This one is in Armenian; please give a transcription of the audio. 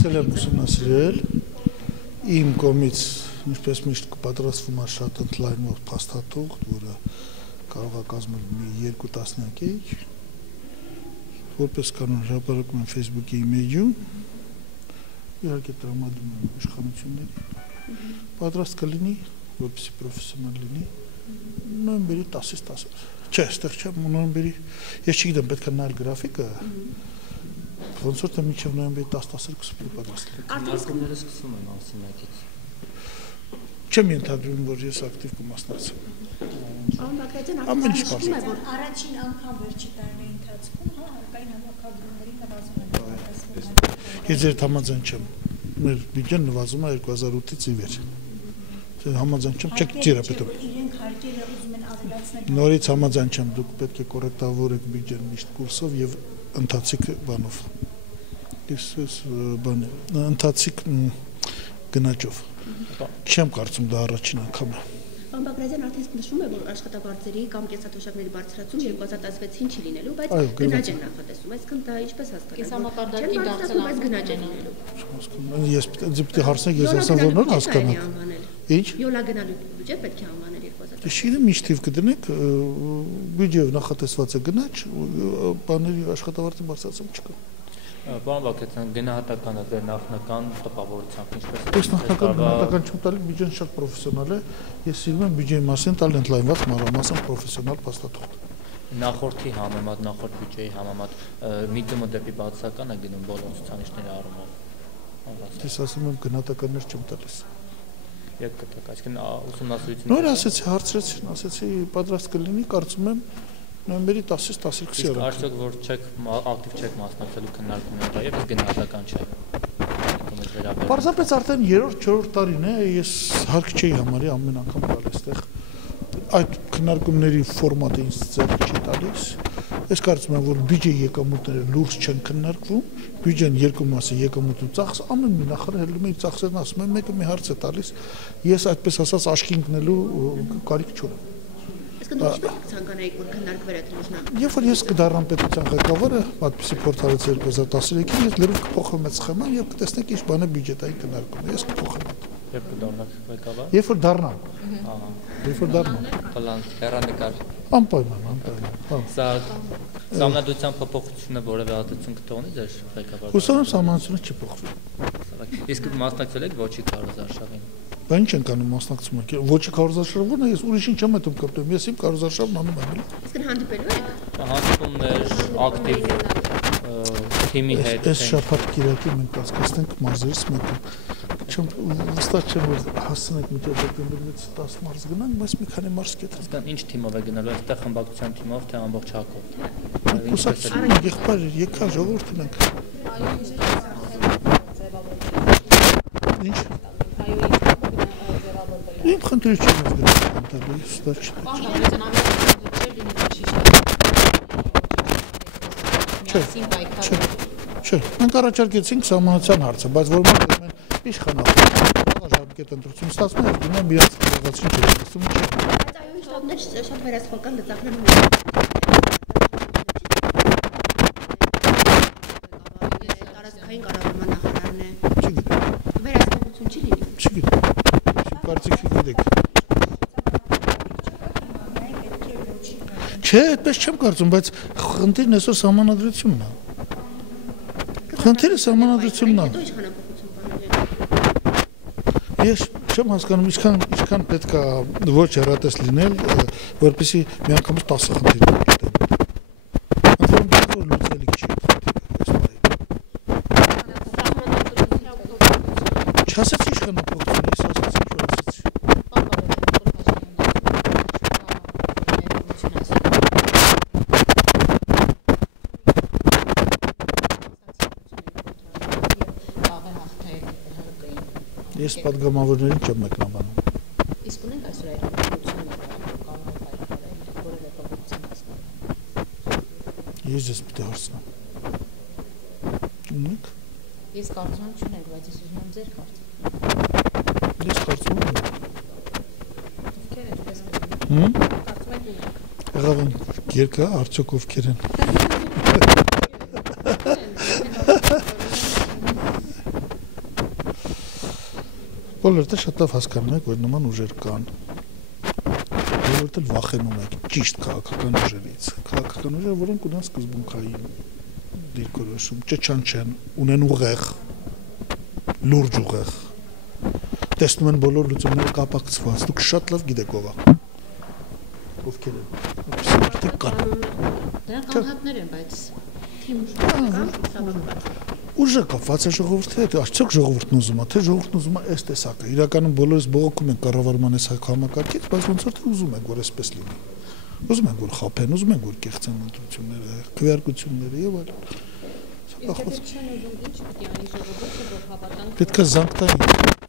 Սկսել եմ ուսումնասիրել, իմ կողմից ինչպես միշտ կպատրաստվում է շատ ընդլայնող փաստաթուղթ, որը կարող է կազմել մի 2 տասնյակ, որպես կանոն հրապարակում եմ Facebook-ի իմեջում, իհարկե տրամադրում եմ իշխանությունների, պատրաստ կլինի, որպեսզի պրոֆեսիոնալ լինի, նոյեմբերի 10-ից 10, չէ, այստեղ չեմ, նոյեմբերի, ես չգիտեմ, պետք է նայել գրաֆիկը, ոնց որ թե մինչև նոյեմբերի 10-12 պատրաստել։ Քննարկումները սկսվում են ամսի 1-ից։ Չեմ ենթադրում, որ ես ակտիվ կմասնակցեմ։ Ամեն ինչ պարզ է։ Առաջին անգամ վերջի տարվա ընթացքում հարկային համակարգումների նվազում է։ Ես ձեր համաձայն չեմ։ Մեր բյուջեն նվազում է 2008-ից ի վեր։ Համաձայն չեմ, չեք տիրապետում։ Իրենք հարկերը ուզում են ավելացնել։ Նորից համաձայն չեմ, դուք պետք է կոռեկտավորեք բյուջեն միշտ կուրսով եւ ընթացիկ բանով։ Ընթացիկ գնաճով։ Չեմ կարծում դա առաջին անգամ է։ Պարոն Բագրատյան արդեն նշում է, որ աշխատավարձերի կամ կենսաթոշակների բարձրացում 2016-ին չի լինելու, բայց գնաճ են նախատեսում, այսինքն դա ինչպես հասկանալ։ Կենսամակարդակի դարձել բայց գնաճ է լինելու։ Ես պետք է հարցնեք, ես ասեմ, որ նոր հասկանաք։ Ինչ։ Յոլա գնալու բյուջե պետք է անվանել 2016։ Շիրը միշտ թիվ կդնեք, բյուջեով նախատեսված է գնաճ, բաների աշխատավարձի բարձրացում չկա։ Պարոն Բագրատյան, գնահատականը դեր նախնական տպավորությամբ ինչպես է։ Ես նախնական չեմ տալի, բյուջեն շատ պրոֆեսիոնալ է, ես սիրում եմ բյուջեի մասին տալ ընդլայնված մանրամասն պրոֆեսիոնալ փաստաթուղթ։ Նախորդի համեմատ, նախորդ բյուջեի համեմատ միտումը դեպի բացական է գնում բոլոր ցուցանիշների առումով։ Ես ասում եմ գնահատականներ չեմ տալիս։ Եկ կտակ, այսինքն ուսումնասիրություն։ Նոր ասեցի, հարցրեցին, ասեցի պատրաստ կլինի, կարծում եմ նոյեմբերի 10-ից 12-ի օրը։ Արդյոք որ չեք ակտիվ չեք մասնակցելու քննարկումների, եւ գնահատական չէ։ Պարզապես արդեն 3-4 տարին է, ես հարկ չէի համարի ամեն անգամ գալ այստեղ։ Այդ քննարկումների ֆորմատը ինձ ձեռք չի տալիս։ Ես կարծում եմ, որ բյուջեի եկամուտները լուրջ չեն քննարկվում, բյուջեն երկու մասը եկամուտ ու ծախս, ամեն մի նախարար հելում է ծախսերն ասում եմ, մեկը մի հարց է տալիս, ես այդպես ասած աչքի ընկնելու կարիք չունեմ։ Ցանկանայիք որ քննարկվեր այդ ուժնա։ Երբ որ ես կդառնամ պետության ղեկավարը, այդպիսի փորձ արեց 2013-ին, ես լրիվ կփոխեմ այդ սխեման եւ կտեսնեք ինչ բան է բյուջետային քննարկումը։ Ես կփոխեմ։ Երբ կդառնաք ղեկավար։ Երբ որ դառնամ։ Ահա։ Երբ որ դառնամ։ Պլան, հեռանկար։ Անպայման։ Սա սահմանադրության փոփոխությունը որևէ ազդեցություն կթողնի ձեր ղեկավարի։ Հուսով եմ սահմանադրությունը չի փոխվի։ Իսկ մասնակցել եք ոչի քարոզարշավին։ Բա ինչ ենք անում մասնակցում եք։ Ոչի քարոզարշավն է, ես ուրիշին չեմ այդում կապտում, ես իմ քարոզարշավն անում եմ։ Իսկ հանդիպելու եք։ Հանդիպումներ ակտիվ թիմի հետ։ Այս շաբաթ կիրակի մենք կասկածենք մարզերից մեկում։ Չեմ վստահ չեմ որ հասցնենք մինչև դեկտեմբերից 10 մարզ գնանք, բայց մի քանի մարզ կետանք։ Իսկ ինչ թիմով է գնալու, այստեղ խմբակցության թիմով, թե ամբողջ հակով։ Կուսակցություն եղբայր եկա ժողովուրդ ունենք։ Ինչ։ Իմ խնդիրը չեմ գնալ, ստաչ։ Չէ, մենք առաջարկեցինք սահմանության հարցը, բայց որ մենք դեմ են իշխանական ժամկետ ընտրություն ստացվում է, գնում են իրաց քաղաքացին չերկստում չէ։ Բայց այո, իշխաններ շատ վերահսկողական լծակներ ունեն։ Տարածքային կառավարման նախարարն է։ Չգիտեմ։ Վերահսկողություն չի լինի։ Չգիտեմ։ Կարծիքի գիտեք։ Չէ, այդպես չեմ կարծում, բայց խնդիրն այսօր սահմանադրությունն է։ Խնդիրը սահմանադրությունն է։ Ես չեմ հասկանում, ինչքան պետք է ոչ հեռատես լինել, որպեսզի միանգամից 10 խնդիր չտեն։ Ընդ որում լուծելիք չի։ Չասեցի իշխանապողություն, ես ասացի, ինչ որ ասեցի։ Ես պատգամավորներին չեմ մեկնաբանում։ Իսկ ունենք այսօր այդ ուղղությունները, կարող եք պայքարել, որևէ փոփոխություն հասնել։ Ես ես պիտի հարցնեմ։ Ունեք։ Ես կարծում եմ չունենք, բայց ես ուզում եմ ձեր կարծիքը։ Ես կարծում եմ։ Ովքեր են դες կգնան։ Կարծում եք ունենք։ Եղավ են երկը, արդյոք ովքեր են։ Բոլորդ էլ շատ լավ հասկանում եք, որ նման ուժեր կան։ Բոլորդ էլ վախենում եք ճիշտ քաղաքական ուժերից։ Քաղաքական ուժերը, որոնք ունեն սկզբունքային դիրքորոշում, ճչանչեն, ունեն ուղեղ, լուրջ ուղեղ։ Տեսնում են բոլոր լուծումները կապակցված։ Դուք շատ լավ գիտեք ով է։ Ովքեր են։ Ովքեր կան։ Դրանք անհատներ են, բայց թիմ ուժը Ուժը կապված է ժողովրդի հետ, արդյոք ժողովուրդն ուզում է, թե ժողովուրդն ուզում է այս տեսակը։ Իրականում բոլորս բողոքում ենք կառավարման այս համակարգից, բայց ոնց որ թե ուզում ենք, որ այսպես լինի։ Ուզում ենք, որ խափեն, ուզում ենք, որ կեղծեն ընտրությունները, քվեարկությունները եւ այլն։ Իսկ եթե չեն ուզում, ինչ պիտի անի ժողովուրդը, որ հավատան։ Պետք է զանգ տային։